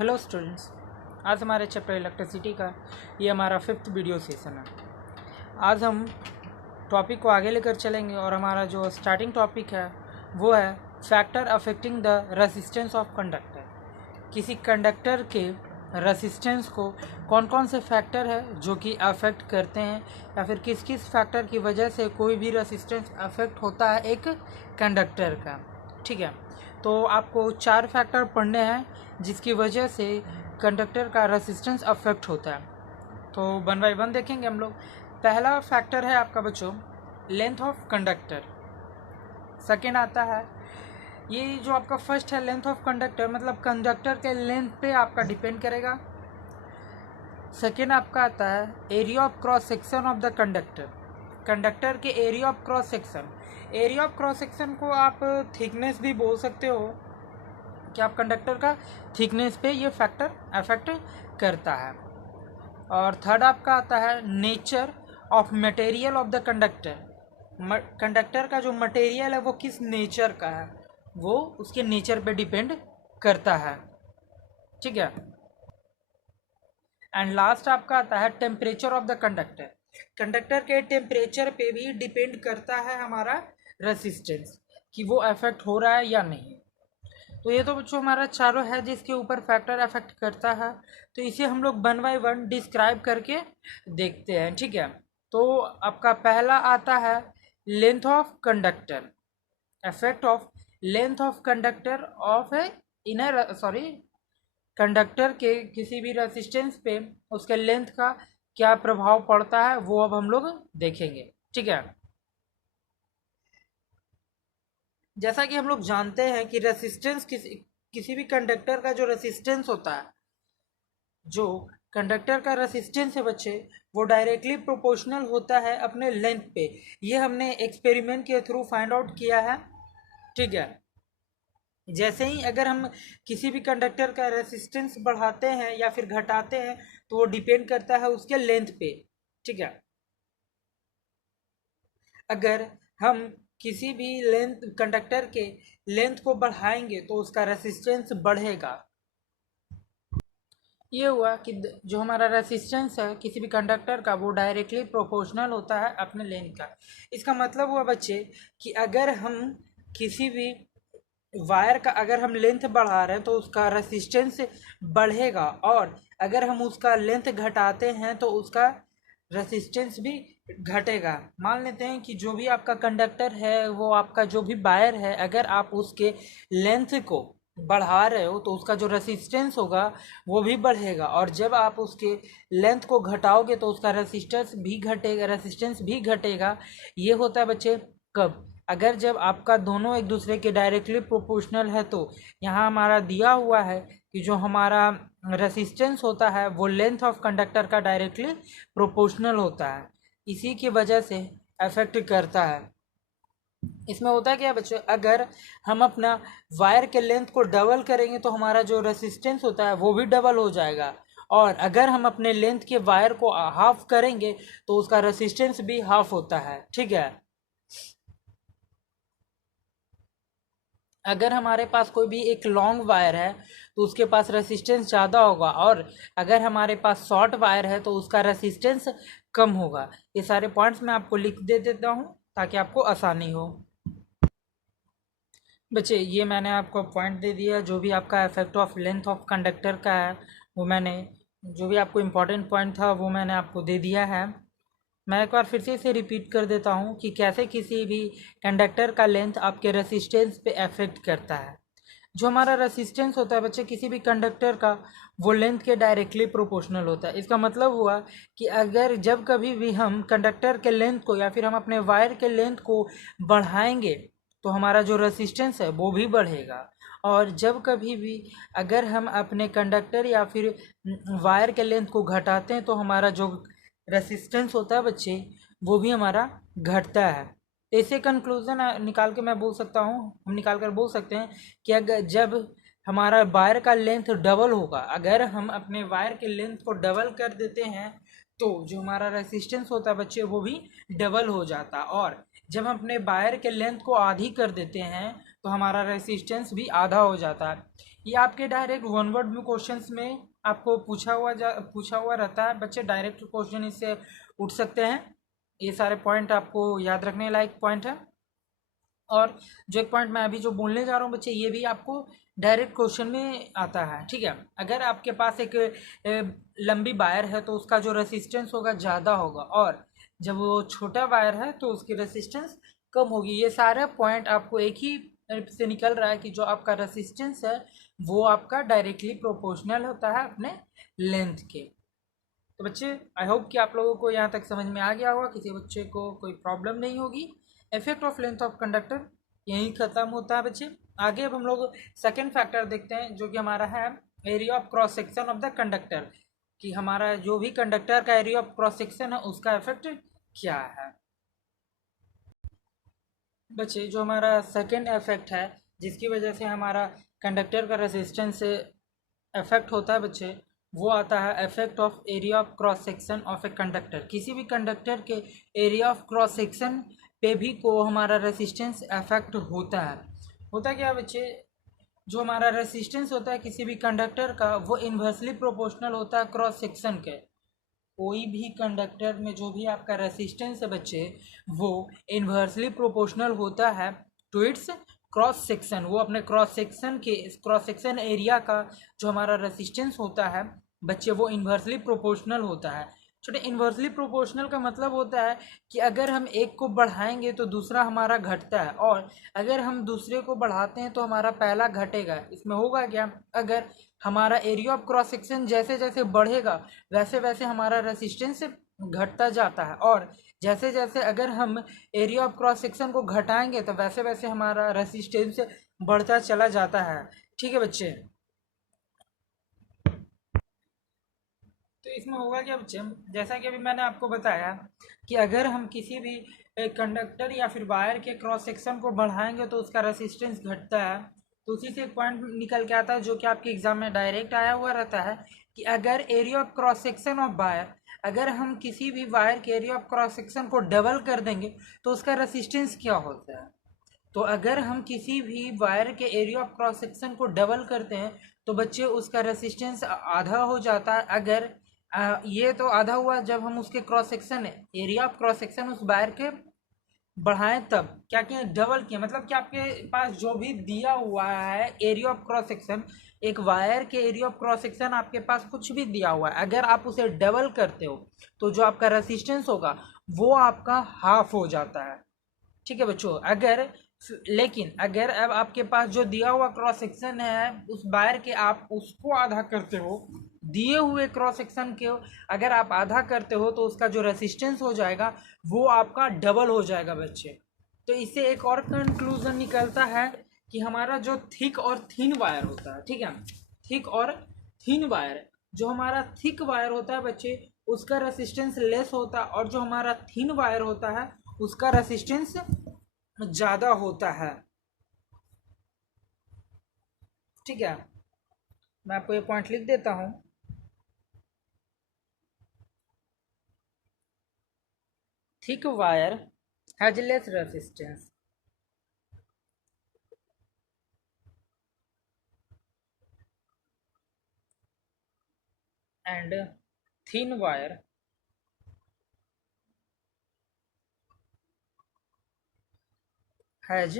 Hello students, आज हमारे chapter electricity का ये हमारा 5th वीडियो सेशन है। आज हम टॉपिक को आगे लेकर चलेंगे और हमारा जो स्टार्टिंग टॉपिक है वो है factor affecting the resistance of conductor. किसी कंडक्टर के रेसिस्टेंस को कौन कौन से फैक्टर है जो कि अफेक्ट करते हैं, या फिर किस किस फैक्टर की वजह से कोई भी रेसिस्टेंस अफेक्ट होता है एक कंडक्टर का। ठीक है, तो आपको 4 फैक्टर पढ़ने हैं जिसकी वजह से कंडक्टर का रेसिस्टेंस अफेक्ट होता है। तो 1 बाय 1 देखेंगे हम लोग। पहला फैक्टर है आपका बच्चों लेंथ ऑफ कंडक्टर। सेकेंड आता है ये जो आपका फर्स्ट है लेंथ ऑफ कंडक्टर, मतलब कंडक्टर के लेंथ पे आपका डिपेंड करेगा। सेकेंड आपका आता है area of cross section of the conductor. Conductor के area of cross section, area of cross section को आप थिकनेस भी बोल सकते हो कि आप कंडक्टर का थिकनेस पे ये फैक्टर अफेक्ट करता है। और थर्ड आपका आता है nature of material of the conductor. Conductor का जो मटेरियल है वो किस नेचर का है, वो उसके नेचर पे डिपेंड करता है। ठीक है, एंड लास्ट आपका आता है temperature of the conductor. Conductor के टेम्परेचर पे भी डिपेंड करता है हमारा रेसिस्टेंस कि वो अफेक्ट हो रहा है या नहीं। तो ये तो बच्चों हमारा चारों है जिसके ऊपर फैक्टर अफेक्ट करता है। तो इसे हम लोग 1 बाय 1 डिस्क्राइब करके देखते हैं। ठीक है, तो आपका पहला आता है length of conductor, effect of length of conductor of conductor के किसी भी रेसिस्टेंस पे उसके लेंथ का क्या प्रभाव पड़ता है वो अब हम लोग देखेंगे। ठीक है, जैसा कि हम लोग जानते हैं कि रेसिस्टेंस किसी भी कंडक्टर का जो रेसिस्टेंस होता है, जो कंडक्टर का रेसिस्टेंस है बच्चे, वो डायरेक्टली प्रोपोर्शनल होता है अपने लेंथ पे। ये हमने एक्सपेरिमेंट के थ्रू फाइंड आउट किया है। ठीक है, जैसे ही अगर हम किसी भी कंडक्टर का रेसिस्टेंस बढ़ाते हैं या फिर घटाते हैं तो वो डिपेंड करता है उसके लेंथ पे। ठीक है, अगर हम किसी भी लेंथ कंडक्टर के लेंथ को बढ़ाएंगे तो उसका रेसिस्टेंस बढ़ेगा। ये हुआ कि जो हमारा रेसिस्टेंस है किसी भी कंडक्टर का वो डायरेक्टली प्रोपोर्शनल होता है अपने लेंथ का। इसका मतलब हुआ बच्चे कि अगर हम किसी भी वायर का अगर हम लेंथ बढ़ा रहे हैं तो उसका रेसिस्टेंस बढ़ेगा, और अगर हम उसका लेंथ घटाते हैं तो उसका रेसिस्टेंस भी घटेगा। मान लेते हैं कि जो भी आपका कंडक्टर है, वो आपका जो भी वायर है, अगर आप उसके लेंथ को बढ़ा रहे हो तो उसका जो रेसिस्टेंस होगा वो भी बढ़ेगा, और जब आप उसके लेंथ को घटाओगे तो उसका रेसिस्टेंस भी घटेगा। ये होता है बच्चे कब, अगर जब आपका दोनों एक दूसरे के डायरेक्टली प्रोपोर्शनल है। तो यहाँ हमारा दिया हुआ है कि जो हमारा रेसिस्टेंस होता है वो लेंथ ऑफ कंडक्टर का डायरेक्टली प्रोपोर्शनल होता है, इसी की वजह से अफेक्ट करता है। इसमें होता है क्या बच्चों, अगर हम अपना वायर के लेंथ को डबल करेंगे तो हमारा जो रेसिस्टेंस होता है वो भी डबल हो जाएगा, और अगर हम अपने लेंथ के वायर को हाफ करेंगे तो उसका रेसिस्टेंस भी हाफ होता है। ठीक है, अगर हमारे पास कोई भी एक लॉन्ग वायर है तो उसके पास रेसिस्टेंस ज़्यादा होगा, और अगर हमारे पास शॉर्ट वायर है तो उसका रेसिस्टेंस कम होगा। ये सारे पॉइंट्स मैं आपको लिख दे देता हूँ ताकि आपको आसानी हो। बच्चे ये मैंने आपको पॉइंट दे दिया, जो भी आपका effect of length of conductor का है वो मैंने, जो भी आपको इम्पोर्टेंट पॉइंट था वो मैंने आपको दे दिया है। मैं एक बार फिर से इसे रिपीट कर देता हूँ कि कैसे किसी भी कंडक्टर का लेंथ आपके रेसिस्टेंस पे अफेक्ट करता है। जो हमारा रेसिस्टेंस होता है बच्चे किसी भी कंडक्टर का, वो लेंथ के डायरेक्टली प्रोपोर्शनल होता है। इसका मतलब हुआ कि अगर जब कभी भी हम कंडक्टर के लेंथ को या फिर हम अपने वायर के लेंथ को बढ़ाएंगे तो हमारा जो रेसिस्टेंस है वो भी बढ़ेगा, और जब कभी भी अगर हम अपने कंडक्टर या फिर वायर के लेंथ को घटाते हैं तो हमारा जो रेसिस्टेंस होता है बच्चे वो भी हमारा घटता है। ऐसे कंक्लूजन निकाल के मैं बोल सकता हूँ, हम निकाल कर बोल सकते हैं कि अगर जब हमारा वायर का लेंथ डबल होगा, अगर हम अपने वायर के लेंथ को डबल कर देते हैं तो जो हमारा रेसिस्टेंस होता है बच्चे वो भी डबल हो जाता, और जब हम अपने वायर के लेंथ को आधी कर देते हैं तो हमारा रेसिस्टेंस भी आधा हो जाता है। ये आपके डायरेक्ट वन वर्ड में क्वेश्चंस में आपको पूछा हुआ रहता है बच्चे, डायरेक्ट क्वेश्चन इससे उठ सकते हैं। ये सारे पॉइंट आपको याद रखने लायक पॉइंट है। और जो एक पॉइंट मैं अभी जो बोलने जा रहा हूँ बच्चे, ये भी आपको डायरेक्ट क्वेश्चन में आता है, ठीक है। अगर आपके पास एक लंबी वायर है तो उसका जो रेसिस्टेंस होगा ज़्यादा होगा, और जब वो छोटा वायर है तो उसकी रेसिस्टेंस कम होगी। ये सारे पॉइंट आपको एक ही से निकल रहा है कि जो आपका रेसिस्टेंस है वो आपका डायरेक्टली प्रोपोर्शनल होता है अपने लेंथ के। तो बच्चे आई होप कि आप लोगों को यहाँ तक समझ में आ गया होगा, किसी बच्चे को कोई प्रॉब्लम नहीं होगी। Effect of length of conductor यहीं ख़त्म होता है बच्चे। आगे अब हम लोग सेकेंड फैक्टर देखते हैं जो कि हमारा है area of cross section of the conductor, कि हमारा जो भी कंडक्टर का एरिया ऑफ क्रॉस सेक्शन है उसका इफेक्ट क्या है। बच्चे जो हमारा सेकेंड इफेक्ट है जिसकी वजह से हमारा कंडक्टर का रेजिस्टेंस इफेक्ट होता है बच्चे, वो आता है effect of area of cross section of a conductor. किसी भी कंडक्टर के एरिया ऑफ क्रॉस सेक्शन पे भी को हमारा रेसिस्टेंस इफेक्ट होता है। होता क्या बच्चे, जो हमारा रेसिस्टेंस होता है किसी भी कंडक्टर का वो इन्वर्सली प्रोपोर्शनल होता है क्रॉस सेक्शन के। कोई भी कंडक्टर में जो भी आपका रेसिस्टेंस है बच्चे वो इन्वर्सली प्रोपोर्शनल होता है टू इट्स क्रॉस सेक्शन। वो अपने क्रॉस सेक्शन एरिया का जो हमारा रेसिस्टेंस होता है बच्चे वो इन्वर्सली प्रोपोर्शनल होता है। छोटे इन्वर्सली प्रोपोर्शनल का मतलब होता है कि अगर हम एक को बढ़ाएंगे तो दूसरा हमारा घटता है, और अगर हम दूसरे को बढ़ाते हैं तो हमारा पहला घटेगा। इसमें होगा क्या, अगर हमारा एरिया ऑफ क्रॉस सेक्शन जैसे जैसे बढ़ेगा वैसे वैसे हमारा रेसिस्टेंस घटता जाता है, और जैसे जैसे अगर हम एरिया ऑफ क्रॉस सेक्शन को घटाएंगे तो वैसे वैसे हमारा रेसिस्टेंस बढ़ता चला जाता है, ठीक है बच्चे। तो इसमें होगा क्या बच्चे, जैसा कि अभी मैंने आपको बताया कि अगर हम किसी भी कंडक्टर या फिर वायर के क्रॉस सेक्शन को बढ़ाएंगे तो उसका रेसिस्टेंस घटता है। तो उसी से एक पॉइंट निकल के आता है जो कि आपके एग्जाम में डायरेक्ट आया हुआ रहता है कि अगर area of cross section of wire, अगर हम किसी भी वायर के एरिया ऑफ क्रॉस सेक्शन को डबल कर देंगे तो उसका रेसिस्टेंस क्या होता है। तो अगर हम किसी भी वायर के एरिया ऑफ क्रॉस सेक्शन को डबल करते हैं तो बच्चे उसका रेसिस्टेंस आधा हो जाता है। अगर ये तो आधा हुआ जब हम उसके cross section area of cross section उस वायर के बढ़ाएं, तब क्या किया, डबल किया। मतलब कि आपके पास जो भी दिया हुआ है एरिया ऑफ क्रॉस सेक्शन, एक वायर के एरिया ऑफ क्रॉस सेक्शन आपके पास कुछ भी दिया हुआ है, अगर आप उसे डबल करते हो तो जो आपका रेसिस्टेंस होगा वो आपका हाफ हो जाता है, ठीक है बच्चों। लेकिन अगर अब आपके पास जो दिया हुआ क्रॉस सेक्शन है उस वायर के, आप उसको आधा करते हो, दिए हुए क्रॉस सेक्शन के अगर आप आधा करते हो तो उसका जो रेसिस्टेंस हो जाएगा वो आपका डबल हो जाएगा बच्चे। तो इससे एक और कंक्लूजन निकलता है कि हमारा जो थिक और थिन वायर होता है, ठीक है, थिक और थिन वायर, जो हमारा थिक वायर होता है बच्चे उसका रेसिस्टेंस लेस होता है, और जो हमारा थिन वायर होता है उसका रेसिस्टेंस ज़्यादा होता है, ठीक है। मैं आपको ये पॉइंट लिख देता हूँ। Thick wire has less resistance and thin wire has,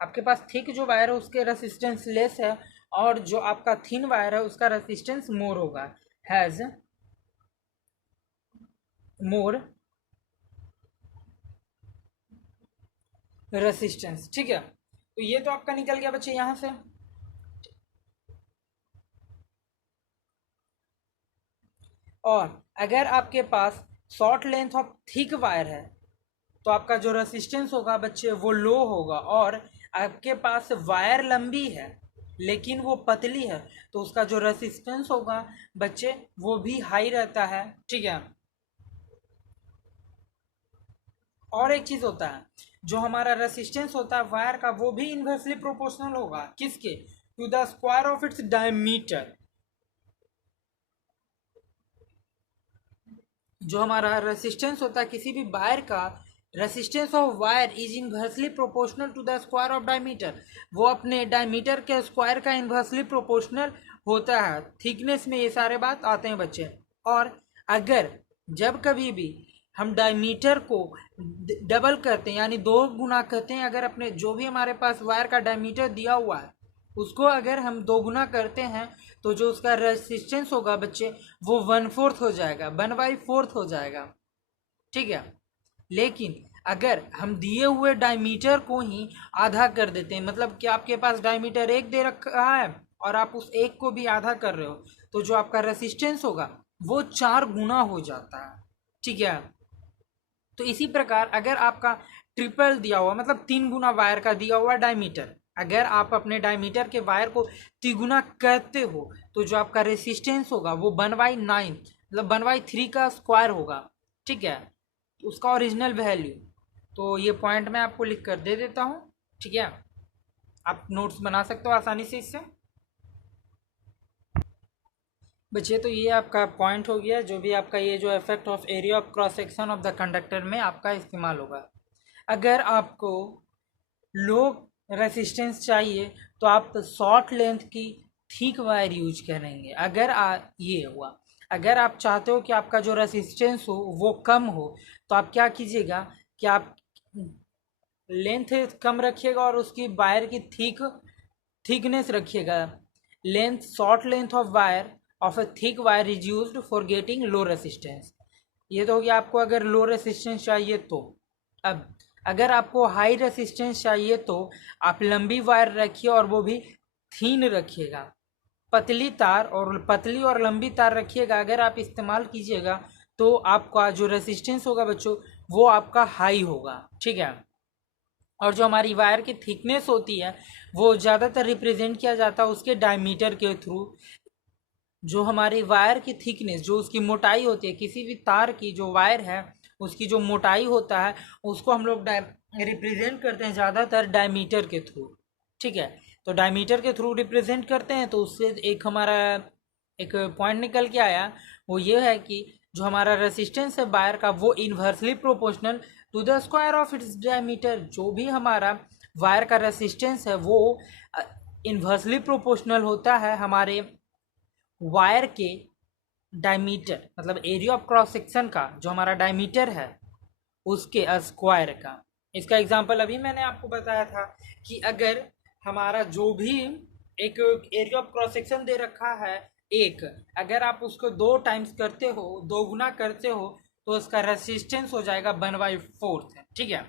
आपके पास थिक जो वायर है उसके रेसिस्टेंस लेस है, और जो आपका थिन वायर है उसका रेसिस्टेंस मोर होगा, हैज मोर रेसिस्टेंस, ठीक है। तो ये तो आपका निकल गया बच्चे यहाँ से। और अगर आपके पास short length of thick wire है तो आपका जो रेसिस्टेंस होगा बच्चे वो लो होगा, और आपके पास वायर लंबी है लेकिन वो पतली है तो उसका जो रेसिस्टेंस होगा बच्चे वो भी हाई रहता है, ठीक है। और एक चीज होता है, जो हमारा रेसिस्टेंस होता है वायर का वो भी इन्वर्सली प्रोपोर्शनल होगा किसके, to the square of its diameter. जो हमारा रेसिस्टेंस होता है किसी भी वायर का resistance of wire is inversely proportional to the square of diameter, वो अपने डायमीटर के स्क्वायर का इनवर्सली प्रोपोर्शनल होता है। थिकनेस में ये सारे बात आते हैं बच्चे। और अगर जब कभी भी हम डायमीटर को डबल करते हैं यानी 2 गुना करते हैं, अगर अपने जो भी हमारे पास वायर का डायमीटर दिया हुआ है उसको अगर हम 2 गुना करते हैं तो जो उसका रेसिस्टेंस होगा बच्चे वो 1/4 हो जाएगा, 1/4 हो जाएगा। ठीक है, लेकिन अगर हम दिए हुए डायमीटर को ही आधा कर देते हैं, मतलब कि आपके पास डायमीटर 1 दे रखा है और आप उस 1 को भी आधा कर रहे हो, तो जो आपका रेसिस्टेंस होगा वो 4 गुना हो जाता है। ठीक है, तो इसी प्रकार अगर आपका ट्रिपल दिया हुआ मतलब 3 गुना वायर का दिया हुआ डायमीटर, अगर आप अपने डायमीटर के वायर को 3 गुना करते हो तो जो आपका रेसिस्टेंस होगा वो 1/9 मतलब 1/3 का स्क्वायर होगा। ठीक है, उसका ओरिजिनल वैल्यू। तो ये पॉइंट मैं आपको लिख कर दे देता हूँ। ठीक है, आप नोट्स बना सकते हो आसानी से इससे। बच्चे तो ये आपका पॉइंट हो गया, जो भी आपका ये जो effect of area of cross section of the conductor में आपका इस्तेमाल होगा। अगर आपको लो रेसिस्टेंस चाहिए तो आप शॉर्ट लेंथ की थिक वायर यूज करेंगे। अगर ये हुआ, अगर आप चाहते हो कि आपका जो रेसिस्टेंस हो वो कम हो तो आप क्या कीजिएगा कि आप लेंथ कम रखिएगा और उसकी वायर की थिकनेस रखिएगा। Length, short length of wire of a thick wire is used for getting low resistance. ये तो हो गया आपको अगर लो रेसिस्टेंस चाहिए तो। अब अगर आपको हाई रेसिस्टेंस चाहिए तो आप लंबी वायर रखिए और वो भी थीन रखिएगा। पतली तार और पतली और लंबी तार रखिएगा, अगर आप इस्तेमाल कीजिएगा तो आपका जो रेसिस्टेंस होगा बच्चों वो आपका हाई होगा। ठीक है, और जो हमारी वायर की थिकनेस होती है वो ज़्यादातर रिप्रेजेंट किया जाता है उसके डायमीटर के थ्रू। जो हमारी वायर की थिकनेस, जो उसकी मोटाई होती है, किसी भी तार की जो वायर है उसकी जो मोटाई होता है उसको हम लोग रिप्रेजेंट करते हैं ज़्यादातर डायमीटर के थ्रू। ठीक है, तो डायमीटर के थ्रू रिप्रेजेंट करते हैं तो उससे एक हमारा एक पॉइंट निकल के आया, वो ये है कि जो हमारा रेसिस्टेंस है वायर का वो inversely proportional to the square of its diameter. जो भी हमारा वायर का रेसिस्टेंस है वो इन्वर्सली प्रोपोर्शनल होता है हमारे वायर के डायमीटर मतलब एरिया ऑफ क्रॉस सेक्शन का, जो हमारा डायमीटर है उसके स्क्वायर का। इसका एग्जांपल अभी मैंने आपको बताया था कि अगर हमारा जो भी एक एरिया ऑफ क्रॉस सेक्शन दे रखा है एक, अगर आप उसको 2 टाइम्स करते हो, 2 गुना करते हो तो उसका रेसिस्टेंस हो जाएगा 1/4। ठीक है,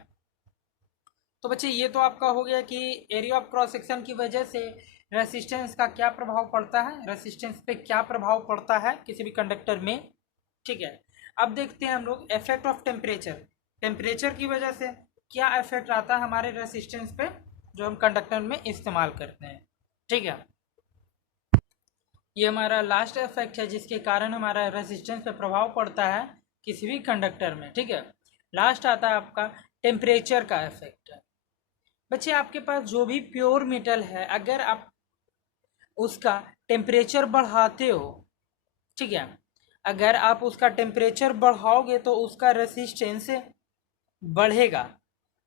तो बच्चे ये तो आपका हो गया कि एरिया ऑफ क्रॉस सेक्शन की वजह से रेसिस्टेंस का क्या प्रभाव पड़ता है, रेसिस्टेंस पे क्या प्रभाव पड़ता है किसी भी कंडक्टर में। ठीक है, अब देखते हैं हम लोग इफेक्ट ऑफ टेम्परेचर। टेम्परेचर की वजह से क्या इफेक्ट आता है हमारे रेसिस्टेंस पे जो हम कंडक्टर में इस्तेमाल करते हैं। ठीक है, ये हमारा लास्ट इफेक्ट है जिसके कारण हमारा रेसिस्टेंस पे प्रभाव पड़ता है किसी भी कंडक्टर में। ठीक है, लास्ट आता है आपका टेम्परेचर का इफेक्ट। बच्चे आपके पास जो भी प्योर मेटल है अगर आप उसका टेम्परेचर बढ़ाते हो, ठीक है, अगर आप उसका टेम्परेचर बढ़ाओगे तो उसका रेसिस्टेंस बढ़ेगा।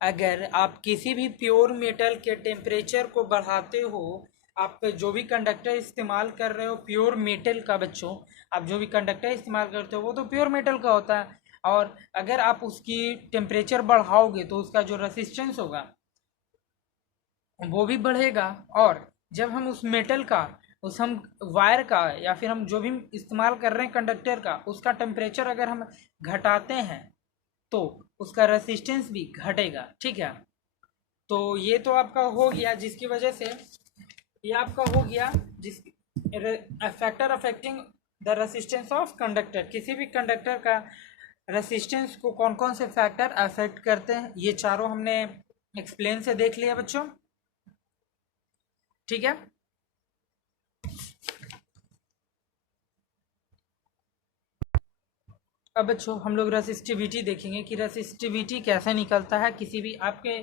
अगर आप किसी भी प्योर मेटल के टेम्परेचर को बढ़ाते हो, आप जो भी कंडक्टर इस्तेमाल कर रहे हो प्योर मेटल का, बच्चों आप जो भी कंडक्टर इस्तेमाल करते हो वो तो प्योर मेटल का होता है, और अगर आप उसकी टेम्परेचर बढ़ाओगे तो उसका जो रेसिस्टेंस होगा वो भी बढ़ेगा। और जब हम उस मेटल का, उस हम वायर का या फिर हम जो भी इस्तेमाल कर रहे हैं कंडक्टर का, उसका टेम्परेचर अगर हम घटाते हैं तो उसका रेसिस्टेंस भी घटेगा। ठीक है, तो ये तो आपका हो गया जिसकी वजह से ये आपका हो गया जिस factor affecting the resistance of conductor. किसी भी कंडक्टर का रेसिस्टेंस को कौन कौन से फैक्टर अफेक्ट करते हैं ये चारों हमने एक्सप्लेन से देख लिया बच्चों। ठीक है, अब बच्चों हम लोग रेसिस्टिविटी देखेंगे कि रेसिस्टिविटी कैसे निकलता है। किसी भी आपके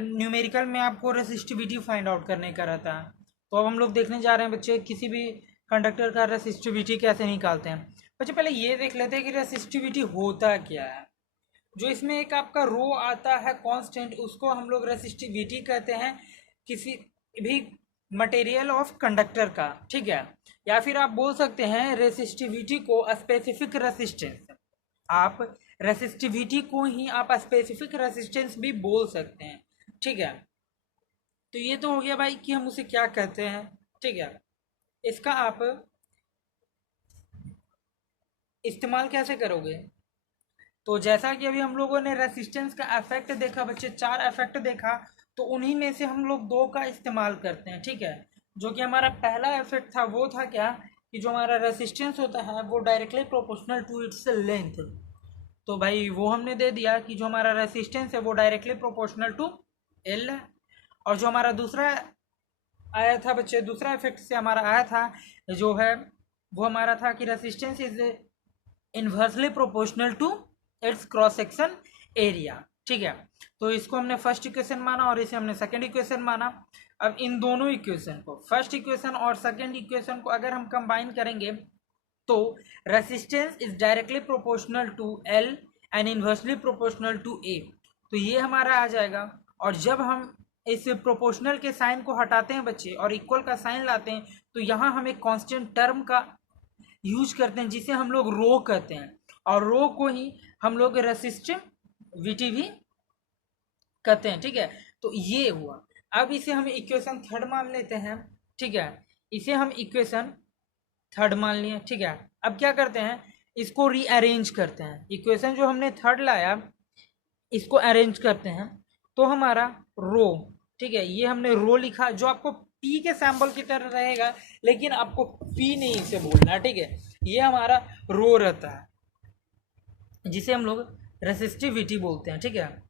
न्यूमेरिकल में आपको रेसिस्टिविटी फाइंड आउट करने का रहता है, तो अब हम लोग देखने जा रहे हैं बच्चे किसी भी कंडक्टर का रेसिस्टिविटी कैसे निकालते हैं। बच्चे पहले ये देख लेते हैं कि रेसिस्टिविटी होता क्या है। जो इसमें एक आपका रो आता है कांस्टेंट, उसको हम लोग रेसिस्टिविटी कहते हैं किसी भी मटेरियल ऑफ कंडक्टर का, ठीक है। या फिर आप बोल सकते हैं रेसिस्टिविटी को स्पेसिफिक रेसिस्टेंस। आप रेसिस्टिविटी को ही आप स्पेसिफिक रेसिस्टेंस भी बोल सकते हैं, ठीक है। तो ये तो हो गया भाई कि हम उसे क्या कहते हैं, ठीक है। इसका आप इस्तेमाल कैसे करोगे? तो जैसा कि अभी हम लोगों ने रेसिस्टेंस का इफेक्ट देखा बच्चे, 4 इफेक्ट देखा, तो उन्हीं में से हम लोग 2 का इस्तेमाल करते हैं, ठीक है। जो कि हमारा पहला इफेक्ट था वो था क्या, कि जो हमारा रेसिस्टेंस होता है वो directly proportional to its length. तो भाई वो हमने दे दिया कि जो हमारा रेसिस्टेंस है वो डायरेक्टली प्रोपोर्शनल टू एल है। और जो हमारा दूसरा आया था बच्चे, दूसरा इफेक्ट से हमारा आया था जो है वो हमारा था कि resistance is inversely proportional to its cross section area, ठीक है। तो इसको हमने फर्स्ट इक्वेशन माना और इसे हमने सेकंड इक्वेशन माना। अब इन दोनों इक्वेशन को, फर्स्ट इक्वेशन और सेकंड इक्वेशन को अगर हम कंबाइन करेंगे तो resistance is directly proportional to L and inversely proportional to A, तो ये हमारा आ जाएगा। और जब हम इस प्रोपोर्शनल के साइन को हटाते हैं बच्चे और इक्वल का साइन लाते हैं, तो यहाँ हम एक कांस्टेंट टर्म का यूज करते हैं जिसे हम लोग रो कहते हैं, और रो को ही हम लोग रेसिस्टिविटी भी कहते हैं, ठीक है। तो ये हुआ। अब इसे हम इक्वेशन थर्ड मान लेते हैं, ठीक है। इसे हम इक्वेशन थर्ड मान लिए, ठीक है। अब क्या करते हैं, इसको रीअरेंज करते हैं। इक्वेशन जो हमने थर्ड लाया इसको अरेंज करते हैं, तो हमारा रो, ठीक है, ये हमने रो लिखा जो आपको पी के सैम्बल की तरह रहेगा, लेकिन आपको पी नहीं इसे बोलना है, ठीक है। ये हमारा रो रहता है जिसे हम लोग रेसिस्टिविटी बोलते हैं, ठीक है।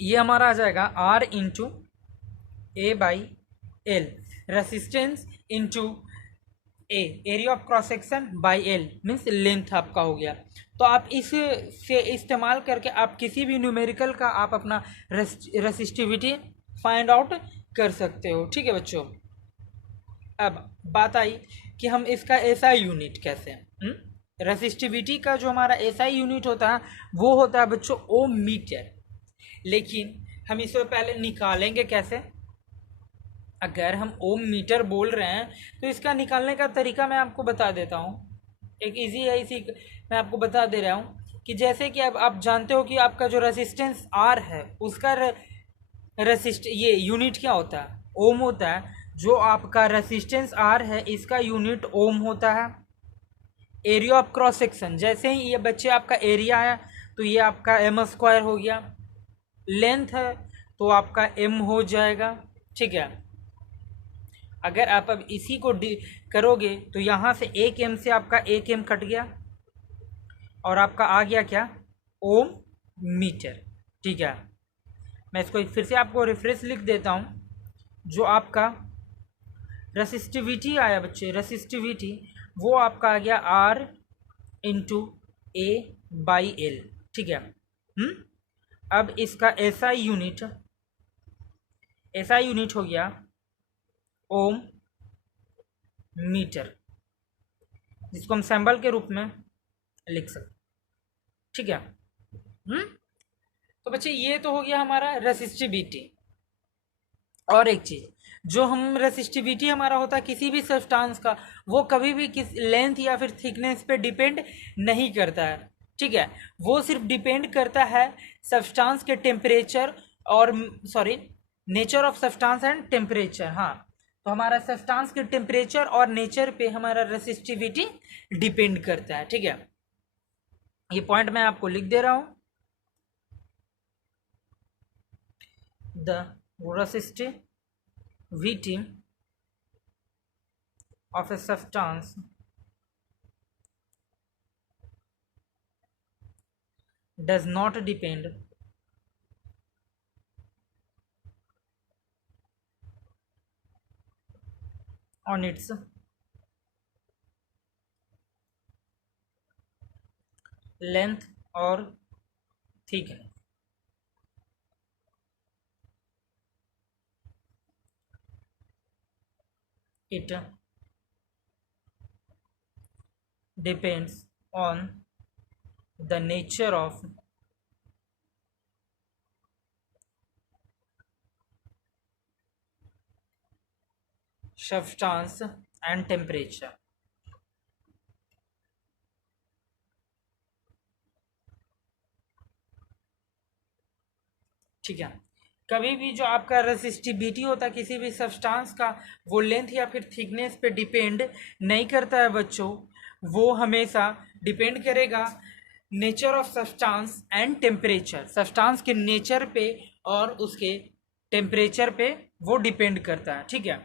ये हमारा आ जाएगा R into A by L, resistance into A, area of cross section by L means length आपका हो गया। तो आप इस से इस्तेमाल करके आप किसी भी न्यूमेरिकल का आप अपना रेसिस्टिविटी फाइंड आउट कर सकते हो, ठीक है बच्चों। अब बात आई कि हम इसका एसआई यूनिट कैसे, रेसिस्टिविटी का जो हमारा एसआई यूनिट होता है वो होता है बच्चों ओम मीटर। लेकिन हम इसे पहले निकालेंगे कैसे? अगर हम ओम मीटर बोल रहे हैं तो इसका निकालने का तरीका मैं आपको बता देता हूँ, एक इजी है, इसी मैं आपको बता दे रहा हूँ कि जैसे कि अब आप जानते हो कि आपका जो रेसिस्टेंस आर है उसका ये यूनिट क्या होता है, ओम होता है। जो आपका रेसिस्टेंस आर है इसका यूनिट ओम होता है। एरिया ऑफ क्रॉस सेक्शन, जैसे ही ये बच्चे आपका एरिया है तो ये आपका एम स्क्वायर हो गया, लेंथ है तो आपका एम हो जाएगा, ठीक है। अगर आप अब इसी को करोगे तो यहाँ से एक एम से आपका एक एम कट गया और आपका आ गया क्या, ओम मीटर, ठीक है। मैं इसको फिर से आपको रेफरेंस लिख देता हूँ। जो आपका रेसिस्टिविटी आया बच्चे, रेसिस्टिविटी वो आपका आ गया R into A by L, ठीक है। अब इसका एसआई यूनिट हो गया ओम मीटर, जिसको हम सैम्बल के रूप में लिख सकते, ठीक है। तो बच्चे ये तो हो गया हमारा रेसिस्टिविटी। और एक चीज, जो हम रेसिस्टिविटी हमारा होता है किसी भी सब्सटेंस का, वो कभी भी किस लेंथ या फिर थिकनेस पे डिपेंड नहीं करता है, ठीक है। वो सिर्फ डिपेंड करता है सब्सटेंस के टेम्परेचर और sorry nature of substance and temperature, हाँ। तो हमारा सब्सटेंस के टेम्परेचर और नेचर पे हमारा रेसिस्टिविटी डिपेंड करता है, ठीक है। ये पॉइंट मैं आपको लिख दे रहा हूं। The resistivity of a substance does not depend on its length or thickness. It depends on the nature of substance and temperature। ठीक है, कभी भी जो आपका रेसिस्टिविटी होता है किसी भी सब्सटेंस का, वो लेंथ या फिर थिकनेस पे डिपेंड नहीं करता है बच्चों, वो हमेशा डिपेंड करेगा nature of substance and temperature, substance के नेचर पे और उसके टेम्परेचर पे वो डिपेंड करता है। ठीक है,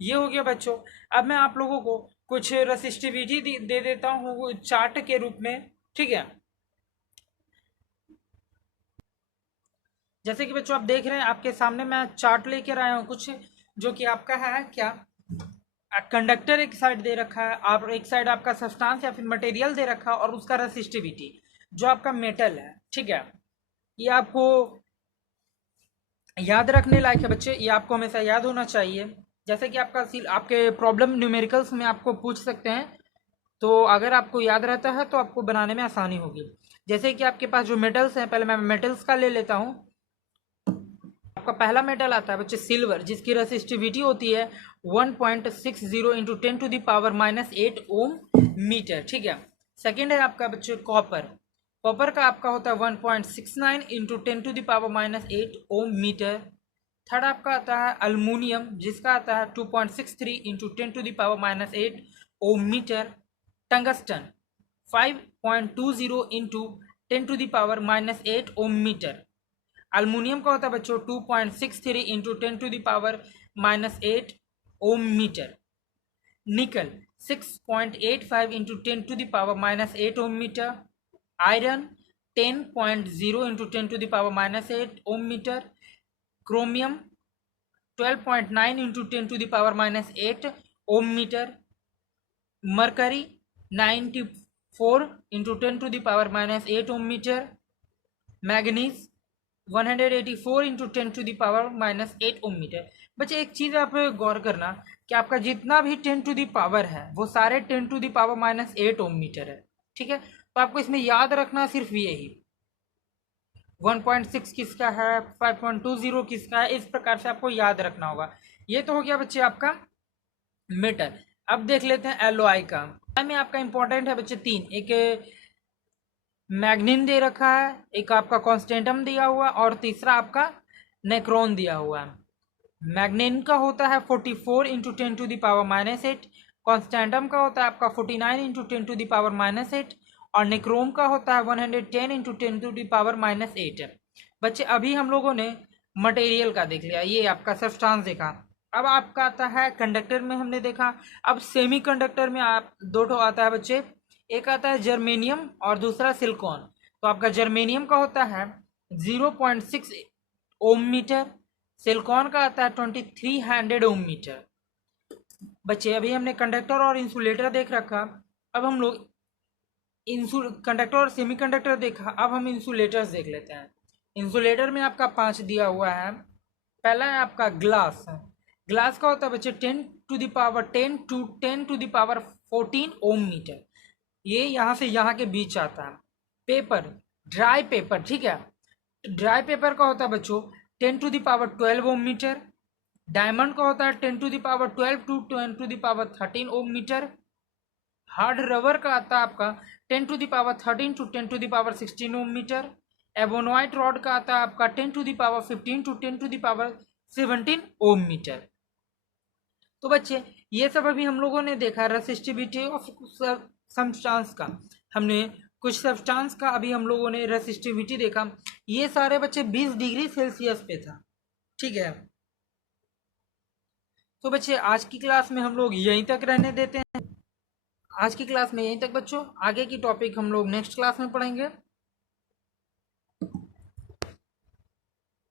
ये हो गया बच्चों। अब मैं आप लोगों को कुछ रेसिस्टिविटी दे देता हूँ चार्ट के रूप में। ठीक है, जैसे कि बच्चों आप देख रहे हैं आपके सामने मैं चार्ट लेकर आया हूँ कुछ, जो कि आपका है क्या, कंडक्टर एक साइड दे रखा है, आप एक साइड आपका सब्सटेंस या फिर मटेरियल दे रखा है, और उसका रेसिस्टिविटी जो आपका मेटल है। ठीक है, ये आपको याद रखने लायक है बच्चे, ये आपको हमेशा याद होना चाहिए। जैसे कि आपके प्रॉब्लम न्यूमेरिकल्स में आपको पूछ सकते हैं, तो अगर आपको याद रहता है तो आपको बनाने में आसानी होगी। जैसे कि आपके पास जो मेटल्स हैं, पहले मैं मेटल्स का ले लेता हूँ। आपका पहला मेटल आता है बच्चे सिल्वर, जिसकी रेसिस्टिविटी होती है 1.60 इंटू 10⁻⁻8 ओम मीटर। ठीक है, सेकेंड है आपका बच्चे कॉपर, कॉपर का आपका होता है 1.69 इंटू 10⁻⁻8 ओम मीटर। थर्ड आपका आता है अल्मोनियम, जिसका आता है 2.63 इंटू 10⁻⁻8 ओम मीटर। टंगस्टन 5.20 इंटू 10⁻⁻8 ओम मीटर। अल्मोनियम का होता है बच्चों 2.63 इंटू 10⁻⁻8 ओम मीटर। निकल 6.85 इंटू 10⁻⁻8 ओम मीटर। आयरन 10.0 इंटू 10⁻⁻8 ओम मीटर। क्रोमियम 12.9 इंटू 10⁻⁻8 ओम मीटर। मरकरी 94 इंटू 10⁻⁻8 ओम मीटर। मैग्नीज 184 इंटू 10⁻⁻8 ओम मीटर। बच्चे एक चीज़ आप गौर करना कि आपका जितना भी 10 है वो सारे 10⁻⁻8 ओम मीटर है। ठीक है, तो आपको इसमें याद रखना सिर्फ यही, 1.6 किसका है, 5.20 किसका है, इस प्रकार से आपको याद रखना होगा। ये तो हो गया बच्चे आपका मेटल। अब देख लेते हैं एलओआई का। में आपका इंपॉर्टेंट है बच्चे तीन, एक मैग्नीन दे रखा है, एक आपका कॉन्स्टेंटम दिया हुआ, और तीसरा आपका नेक्रोन दिया हुआ है। मैग्नीन का होता है 44 इंटू 10⁻⁻8, कॉन्स्टेंटम का होता है आपका 49 इंटू 10⁻⁻8, और निक्रोम का होता है 110 इंटू 10⁻⁻8। बच्चे अभी हम लोगों ने मटेरियल का देख लिया, ये आपका सब्सटेंस देखा। अब आपका आता है कंडक्टर में हमने देखा। अब सेमी कंडक्टर में आप दो ठो आता है बच्चे, एक आता है जर्मेनियम और दूसरा सिलिकॉन। तो आपका जर्मेनियम का होता है 0.6 ओम मीटर, सिलिकॉन का आता है 2300 ओम मीटर। बच्चे अभी हमने कंडक्टर और इंसुलेटर देख रखा, अब हम लोग कंडक्टर और सेमीकंडक्टर देखा, अब हम इंसुलेटर्स देख लेते हैं। इंसुलेटर में आपका 5 दिया हुआ है। पहला है आपका ग्लास, ग्लास का होता है बच्चे 10⁻10 टू 10⁻14 ओम मीटर, ये यहाँ से यहाँ के बीच आता है। पेपर, ड्राई पेपर, ठीक है, ड्राई पेपर का होता है बच्चों 10⁻12 ओम मीटर। डायमंड का होता है 10⁻12 to 10⁻13 ohm metre. Hard rubber का आता है आपका 10⁻13 to 10⁻16 ohm metre. Ebonite rod का आता है आपका 10⁻15 टू 10⁻17 ओम मीटर। तो बच्चे ये सब अभी हम लोगों ने देखा रेसिस्टिविटी ऑफ सब्सटेंस का, हमने कुछ सब्सटेंस का अभी हम लोगों ने रेसिस्टिविटी देखा। ये सारे बच्चे 20 डिग्री सेल्सियस पे था। ठीक है, तो बच्चे आज की क्लास में हम लोग यहीं तक रहने देते हैं। आज की क्लास में यहीं तक बच्चों, आगे की टॉपिक हम लोग नेक्स्ट क्लास में पढ़ेंगे।